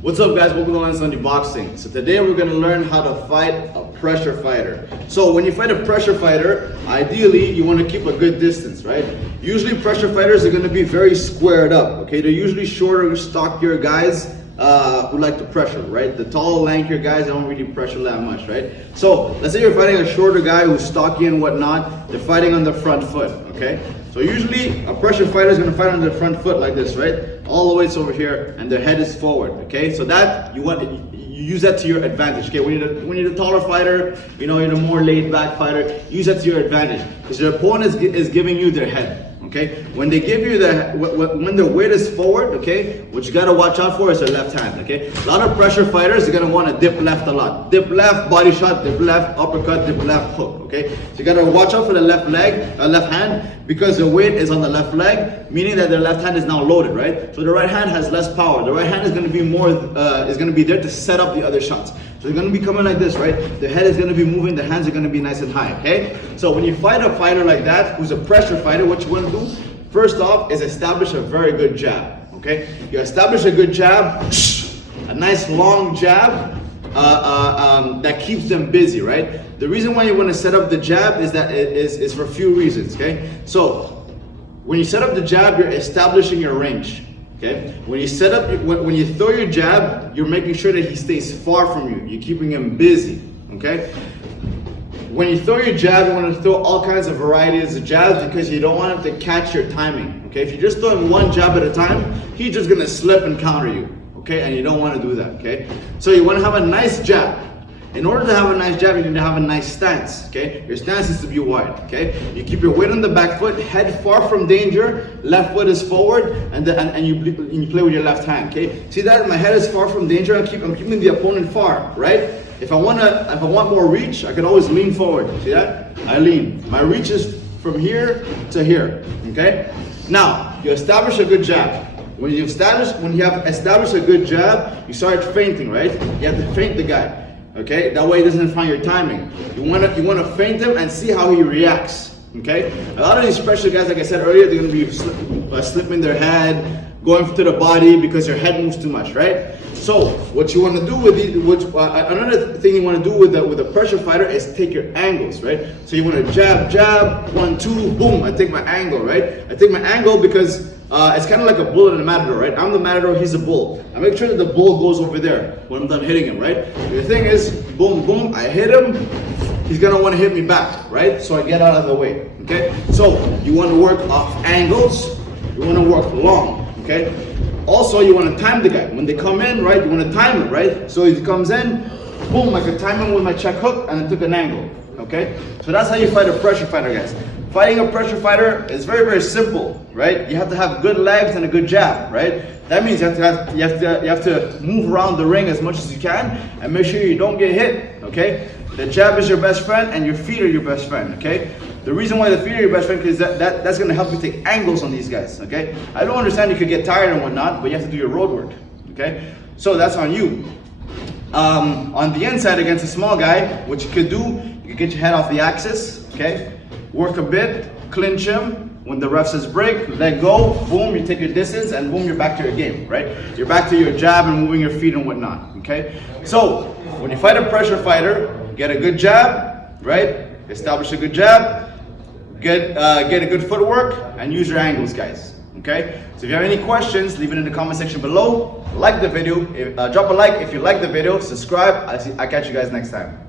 What's up guys, welcome to Relentless on Boxing. So today we're going to learn how to fight a pressure fighter. So when you fight a pressure fighter, ideally you want to keep a good distance, right? Usually pressure fighters are going to be very squared up, okay? They're usually shorter, stockier guys who like to pressure, right? The tall, lankier guys don't really pressure that much, right? So let's say you're fighting a shorter guy who's stocky and whatnot, they're fighting on the front foot, okay? So usually a pressure fighter is going to fight on the front foot like this, right? All the way over here, and their head is forward, okay? So that, you use that to your advantage, okay? When you're the taller fighter, you're the more laid back fighter, use that to your advantage, because your opponent is giving you their head. Okay, when they give you when their weight is forward, okay, what you gotta watch out for is their left hand. Okay, a lot of pressure fighters are gonna want to dip left a lot. Dip left, body shot, dip left, uppercut, dip left, hook. Okay, so you gotta watch out for the left hand, because the weight is on the left leg, meaning that their left hand is now loaded, right? So the right hand has less power. The right hand is gonna be there to set up the other shots. So they're gonna be coming like this, right? The head is gonna be moving, the hands are gonna be nice and high, okay? So when you fight a fighter like that, who's a pressure fighter, what you wanna do, first off, is establish a very good jab, okay? You establish a good jab, a nice long jab, that keeps them busy, right? The reason why you wanna set up the jab is for a few reasons, okay? So, when you set up the jab, you're establishing your range. Okay, when you set up, when you throw your jab, you're making sure that he stays far from you. You're keeping him busy. Okay. When you throw your jab, you want to throw all kinds of varieties of jabs because you don't want him to catch your timing. Okay, if you're just throwing one jab at a time, he's just gonna slip and counter you. Okay, and you don't want to do that. Okay, so you want to have a nice jab. In order to have a nice jab, you need to have a nice stance, okay? Your stance needs to be wide, okay? You keep your weight on the back foot, head far from danger, left foot is forward, and you play with your left hand, okay? See that? My head is far from danger, I'm keeping the opponent far, right? If I want more reach, I can always lean forward, see that? I lean. My reach is from here to here, okay? Now, you establish a good jab. When you have established a good jab, you start feinting, right? You have to feint the guy. Okay, that way he doesn't find your timing. You wanna feint him and see how he reacts. Okay, a lot of these pressure guys, like I said earlier, they're gonna be slipping their head, going to the body because your head moves too much, right? So what you want to do with another thing you want to do with a pressure fighter is take your angles, right? So you want to jab, 1, 2, boom. I take my angle, right? I take my angle because it's kind of like a bull and a matador, right? I'm the matador, he's a bull. I make sure that the bull goes over there when I'm done hitting him, right? The thing is, boom, boom, I hit him, he's gonna want to hit me back, right? So I get out of the way, okay? So you want to work off angles, you want to work long, okay? Also, you want to time the guy. When they come in, right, you want to time him, right? So he comes in, boom, I can time him with my check hook and I took an angle, okay? So that's how you fight a pressure fighter, guys. Fighting a pressure fighter is very, very simple, right? You have to have good legs and a good jab, right? That means you have to move around the ring as much as you can and make sure you don't get hit, okay? The jab is your best friend and your feet are your best friend, okay? The reason why the feet are your best friend is that's gonna help you take angles on these guys, okay? I don't understand, you could get tired and whatnot, but you have to do your road work, okay? So that's on you. On the inside against a small guy, what you could do, you could get your head off the axis, okay? Work a bit, clinch him. When the ref says break, let go, boom, you take your distance, and boom, you're back to your game, right? You're back to your jab and moving your feet and whatnot, okay? So, when you fight a pressure fighter, get a good jab, right? Establish a good jab, get a good footwork, and use your angles, guys, okay? So if you have any questions, leave it in the comment section below. Like the video, drop a like if you like the video, subscribe. I'll catch you guys next time.